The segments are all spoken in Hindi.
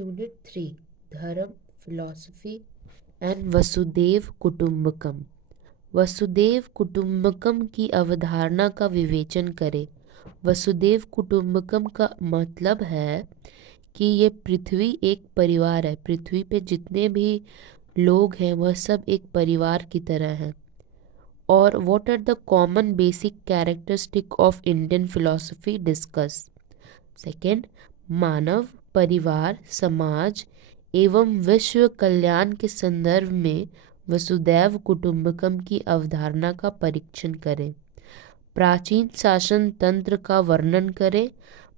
यूनिट 3 धर्म, फिलॉसफी एंड वसुदेव कुटुंबकम। वसुदेव कुटुंबकम की अवधारणा का विवेचन करें। वसुदेव कुटुंबकम का मतलब है कि ये पृथ्वी एक परिवार है। पृथ्वी पे जितने भी लोग हैं वह सब एक परिवार की तरह हैं। और what are the common basic characteristic of Indian philosophy discuss. Second, मानव, परिवार, समाज एवं विश्व कल्याण के संदर्भ में वसुदैव कुटुंबकम की अवधारणा का परीक्षण करें। प्राचीन शासन तंत्र का वर्णन करें।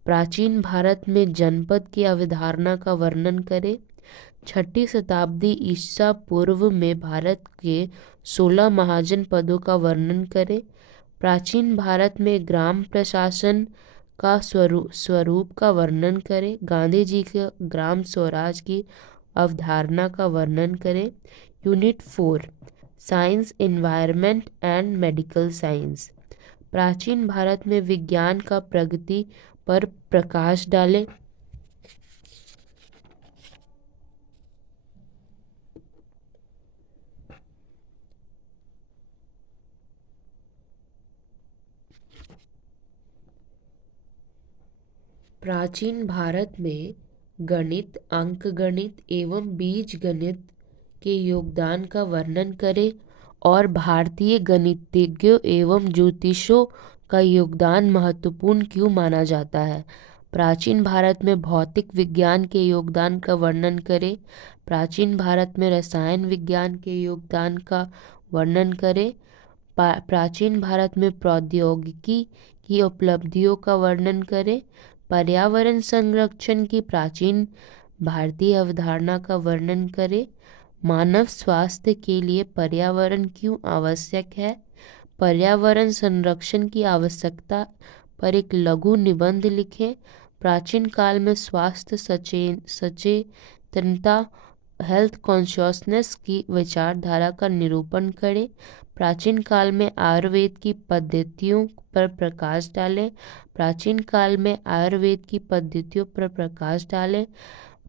प्राचीन भारत में जनपद की अवधारणा का वर्णन करें। 6ठी शताब्दी ईसा पूर्व में भारत के 16 महाजनपदों का वर्णन करें। प्राचीन भारत में ग्राम प्रशासन का स्वरूप का वर्णन करें। गांधी जी के ग्राम स्वराज की अवधारणा का वर्णन करें। Unit 4 science, environment and medical science. प्राचीन भारत में विज्ञान का प्रगति पर प्रकाश डालें। प्राचीन भारत में गणित, अंकगणित एवं बीज गणित के योगदान का वर्णन करें और भारतीय गणितज्ञों एवं ज्योतिषों का योगदान महत्वपूर्ण क्यों माना जाता है। प्राचीन भारत में भौतिक विज्ञान के योगदान का वर्णन करें। प्राचीन भारत में रसायन विज्ञान के योगदान का वर्णन करें। प्राचीन भारत में प्रौद्योगिकी की उपलब्धियों का वर्णन करें। पर्यावरण संरक्षण की प्राचीन भारतीय अवधारणा का वर्णन करें। मानव स्वास्थ्य के लिए पर्यावरण क्यों आवश्यक है। पर्यावरण संरक्षण की आवश्यकता पर एक लघु निबंध लिखें। प्राचीन काल में स्वास्थ्य सचेतनता, हेल्थ कॉन्शियसनेस की विचारधारा का निरूपण करें। प्राचीन काल में आयुर्वेद की पद्धतियों पर प्रकाश डालें। प्राचीन काल में आयुर्वेद की पद्धतियों पर प्रकाश डालें।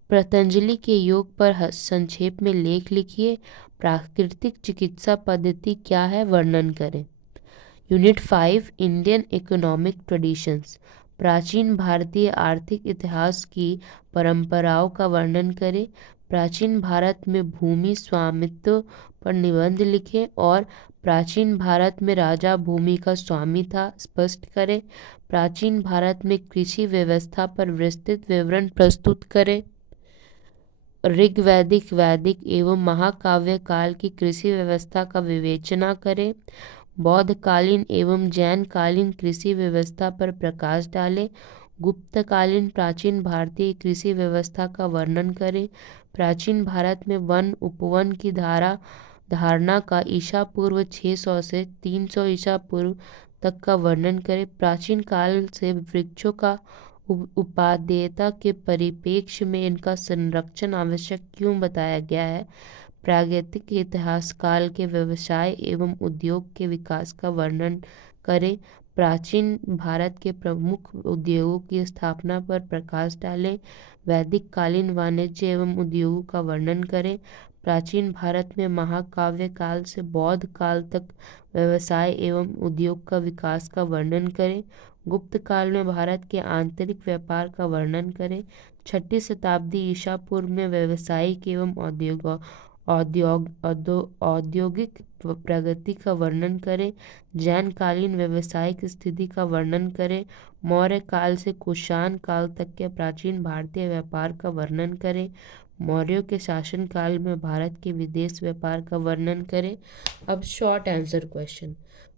पतंजलि के योग पर संक्षेप में लेख लिखिए। प्राकृतिक चिकित्सा पद्धति क्या है, वर्णन करें। Unit 5 Indian economic traditions. प्राचीन भारतीय आर्थिक इतिहास की परंपराओं का वर्णन करें। प्राचीन भारत में भूमि स्वामित्व पर निबंध लिखें और प्राचीन भारत में राजा भूमि का स्वामी था, स्पष्ट करें। प्राचीन भारत में कृषि व्यवस्था पर विस्तृत विवरण प्रस्तुत करें। ऋग्वैदिक, वैदिक एवं महाकाव्य काल की कृषि व्यवस्था का विवेचना करें। बौद्धकालीन एवं जैनकालीन कृषि व्यवस्था पर प्रकाश डालें। गुप्तकालीन प्राचीन भारतीय कृषि व्यवस्था का वर्णन करें। प्राचीन भारत में वन उपवन की धारणा का ईसा पूर्व 600 से 300 ईसा पूर्व तक का वर्णन करें। प्राचीन काल से वृक्षों का उपादेयता के परिप्रेक्ष्य में इनका संरक्षण आवश्यक क्यों बताया गया है। प्रागैतिक इतिहास काल के व्यवसाय एवं उद्योग के विकास का वर्णन करें। प्राचीन भारत के प्रमुख उद्योगों की स्थापना पर प्रकाश डालें। वैदिक कालीन वाणिज्य एवं उद्योगों का वर्णन करें। प्राचीन भारत में महाकाव्य काल से बौद्ध काल तक व्यवसाय एवं उद्योग का विकास का वर्णन करें। गुप्त काल में भारत के आंतरिक व्यापार का वर्णन करें। 6ठी शताब्दी ईसा पूर्व में व्यावसायिक एवं औद्योगिक प्रगति का वर्णन करें। जैन कालीन व्यावसायिक स्थिति का वर्णन करें। मौर्य काल से कुषाण काल तक के प्राचीन भारतीय व्यापार का वर्णन करें। मौर्यों के शासन काल में भारत के विदेश व्यापार का वर्णन करें। अब short answer question.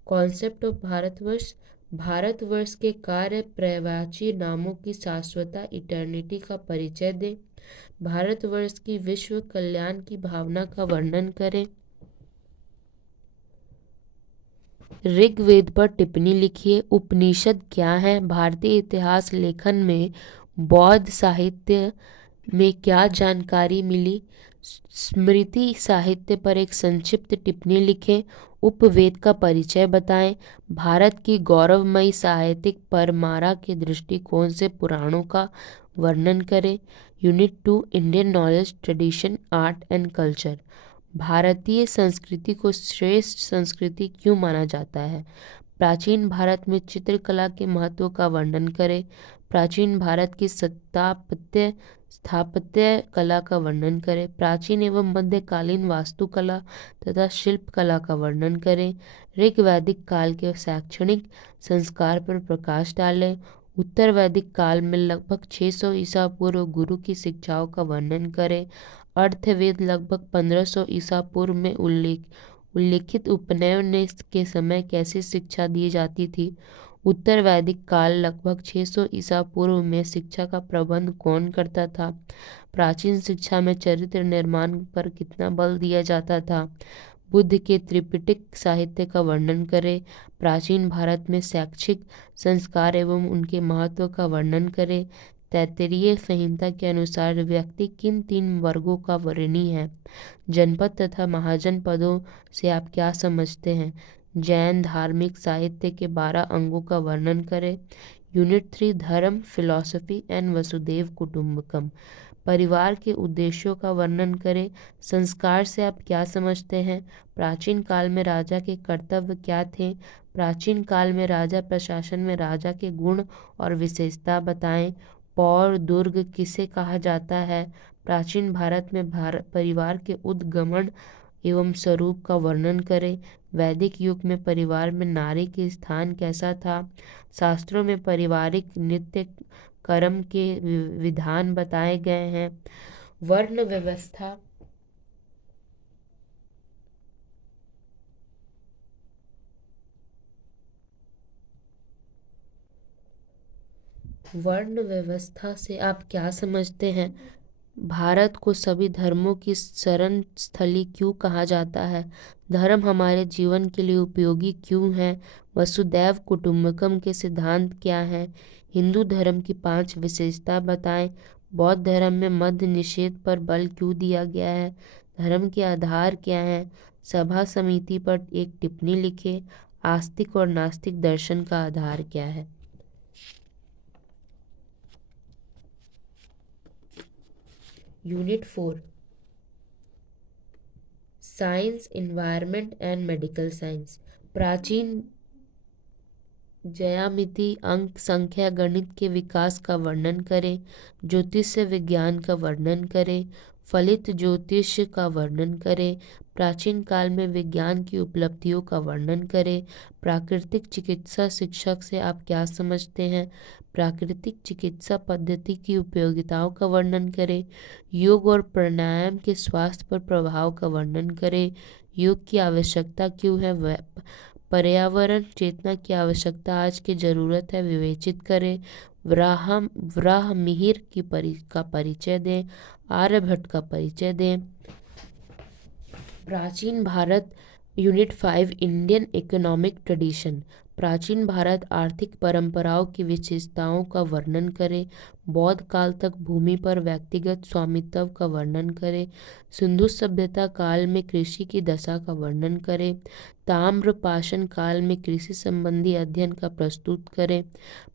Concept of Bharatvarsh. Bharatvarsh के कार्य पर्यायवाची नामों की शाश्वतता, इटर्निटी का परिचय दें। भारतवर्ष की विश्व कल्याण की भावना का वर्णन करें। ऋग्वेद पर टिप्पणी लिखिए। उपनिषद क्या है। भारतीय इतिहास लेखन में बौद्ध साहित्य में क्या जानकारी मिली। स्मृति साहित्य पर एक संक्षिप्त टिप्पणी लिखें। उपवेद का परिचय बताएं। भारत की गौरवमयी साहित्यिक परंपरा के दृष्टिकोण से पुराणों का वर्णन करें। Unit 2 Indian knowledge, tradition, art and culture. भारतीय संस्कृति को श्रेष्ठ संस्कृति क्यों माना जाता है? प्राचीन भारत में चित्रकला के महत्व का वर्णन करें। प्राचीन भारत की स्थापत्य कला का वर्णन करें। प्राचीन एवं मध्यकालीन वास्तुकला तथा शिल्प कला का वर्णन करें। ऋग वैदिक काल के शैक्षणिक संस्कार पर प्रकाश डालें। उत्तर वैदिक काल में लगभग 600 ईसा पूर्व गुरु की शिक्षाओं का वर्णन करें। अर्थवेद लगभग 1500 ईसा पूर्व में उल्लिखित उपनयन के समय कैसी शिक्षा दी जाती थी। उत्तर वैदिक काल लगभग 600 ईसा पूर्व में शिक्षा का प्रबंध कौन करता था। प्राचीन शिक्षा में चरित्र निर्माण पर कितना बल दिया जाता था। बुद्ध के त्रिपिटक साहित्य का वर्णन करें। प्राचीन भारत में शैक्षिक संस्कार एवं उनके महत्व का वर्णन करें। तैत्तिरीय संहिता के अनुसार व्यक्ति किन 3 वर्गों का ऋणी है। जनपद तथा महाजन पदों से आप क्या समझते हैं। जैन धार्मिक साहित्य के 12 अंगों का वर्णन करें। यूनिट 3 धर्म, फिलॉसफी एंड वसुधैव कुटुंबकम। परिवार के उद्देश्यों का वर्णन करें। संस्कार से आप क्या समझते हैं। प्राचीन काल में राजा के कर्तव्य क्या थे। प्राचीन काल में राजा प्रशासन में राजा के गुण और विशेषता बताएं। पौर दुर्ग किसे कहा जाता है। प्राचीन भारत में परिवार के उद्गमन एवं स्वरूप का वर्णन करें। वैदिक युग में परिवार में नारी के स्थान कैसा था। शास्त्रों में पारिवारिक नित्य कर्म के विधान बताए गए हैं। वर्ण व्यवस्था वर्ण व्यवस्था से आप क्या समझते हैं। भारत को सभी धर्मों की शरण स्थली क्यों कहा जाता है। धर्म हमारे जीवन के लिए उपयोगी क्यों है। वसुदैव कुटुंबकम के सिद्धांत क्या हैं। हिंदू धर्म की 5 विशेषता बताएं। बौद्ध धर्म में मद्य निषेध पर बल क्यों दिया गया है। धर्म के आधार क्या हैं। सभा समिति पर एक टिप्पणी लिखें। आस्तिक और नास्तिक दर्शन का आधार क्या है। Unit 4 science, environment and medical science. प्राचीन ज्यामिति, अंक, संख्या, गणित के विकास का वर्णन करें। ज्योतिष विज्ञान का वर्णन करें। फलित ज्योतिष का वर्णन करें। प्राचीन काल में विज्ञान की उपलब्धियों का वर्णन करें। प्राकृतिक चिकित्सा शिक्षक से आप क्या समझते हैं। प्राकृतिक चिकित्सा पद्धति की उपयोगिताओं का वर्णन करें। योग और प्राणायाम के स्वास्थ्य पर प्रभाव का वर्णन करें। योग की आवश्यकता क्यों है। पर्यावरण चेतना की आवश्यकता आज की जरूरत है, विवेचित करें। वराहमिहिर का परिचय दें। आर्यभट्ट का परिचय दें। प्राचीन Bharat. Unit 5 Indian economic tradition. प्राचीन भारत आर्थिक परंपराओं की विशेषताओं का वर्णन करें। बौद्ध काल तक भूमि पर व्यक्तिगत स्वामित्व का वर्णन करें। सिंधु सभ्यता काल में कृषि की दशा का वर्णन करें। ताम्रपाषाण काल में कृषि संबंधी अध्ययन का प्रस्तुत करें।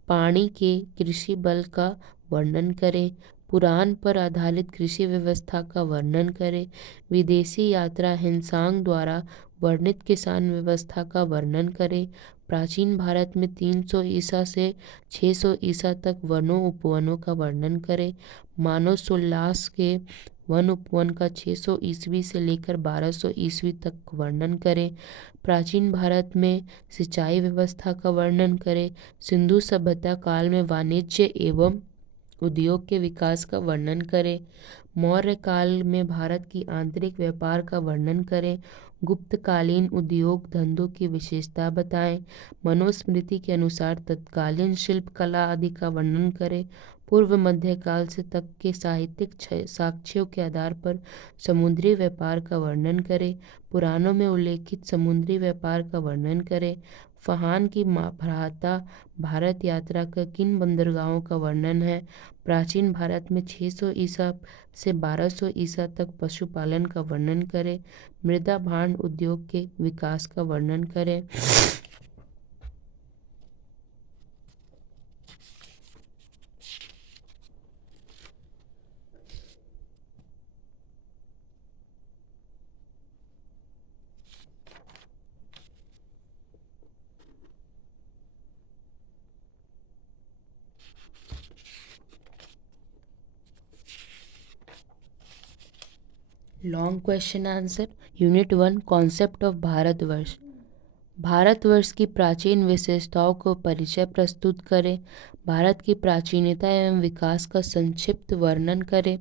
पानी के कृषि बल का वर्णन करें। पुराण पर आधारित कृषि व्यवस्था का वर्णन करें। विदेशी यात्रा हिंसांग द्वारा वर्णित किसान व्यवस्था का वर्णन करें। प्राचीन भारत में 300 ईसा से 600 ईसा तक वनों उपवनों का वर्णन करें। मानव सोल्लास के वन उपवन का 600 ईस्वी से लेकर 1200 ईस्वी तक वर्णन करें। प्राचीन भारत में सिंचाई व्यवस्था का वर्णन करें। सिंधु सभ्यता काल में वाणिज्य एवं उद्योग के विकास का वर्णन करें। मौर्य काल में भारत की आंतरिक व्यापार का वर्णन करें। गुप्तकालीन उद्योग धंधों की विशेषता बताएं। मनुस्मृति के अनुसार तत्कालीन शिल्प कला आदि का वर्णन करें। पूर्व मध्यकाल से तक के साहित्यिक साक्ष्यों के आधार पर समुद्री व्यापार का वर्णन करें। पुराणों में उल्लेखित समुद्री व्यापार का वर्णन करें। फहान की भ्राता भारत यात्रा का किन बंदरगाहों का वर्णन है। प्राचीन भारत में 600 ईसा से 1200 ईसा तक पशुपालन का वर्णन करें। मृदा भांड उद्योग के विकास का वर्णन करें। Long question answer. Unit 1 concept of Bharatvarsh. Bharatvarsh की प्राचीन विशेषताओं को परिचय प्रस्तुत करें। भारत की प्राचीनता एवं विकास का संक्षिप्त वर्णन करें।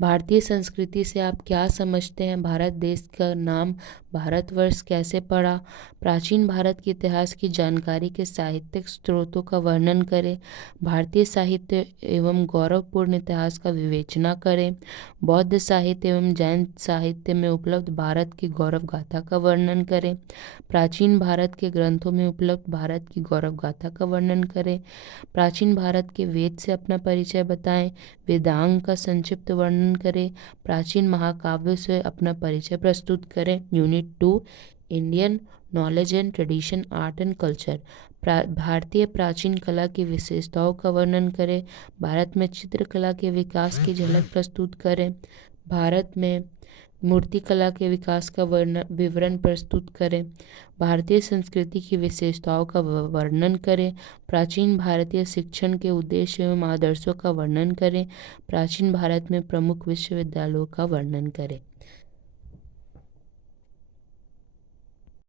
भारतीय संस्कृति से आप क्या समझते हैं? भारत देश का नाम भारतवर्ष कैसे पड़ा? प्राचीन भारत के इतिहास की जानकारी के साहित्यिक स्रोतों का वर्णन करें। भारतीय साहित्य एवं गौरवपूर्ण इतिहास का विवेचना करें। बौद्ध साहित्य एवं जैन साहित्य में उपलब्ध भारत की गौरव गाथा का वर्णन करें। प्राचीन भारत के ग्रंथों में उपलब्ध भारत की गौरव गाथा का वर्णन करें। प्राचीन भारत के वेद से अपना परिचय बताएं। वेदांग का संक्षिप्त वर्णन करें। प्राचीन महाकाव्यों से अपना परिचय प्रस्तुत करें। Unit 2 Indian knowledge and tradition, art and culture. भारतीय प्राचीन कला की विशेषताओं का वर्णन करें। भारत में चित्रकला के विकास की झलक प्रस्तुत करें। भारत में मूर्तिकला के विकास का विवरण प्रस्तुत करें। भारतीय संस्कृति की विशेषताओं का वर्णन करें। प्राचीन भारतीय शिक्षण के उद्देश्य एवं आदर्शों का वर्णन करें। प्राचीन भारत में प्रमुख विश्वविद्यालयों का वर्णन करें।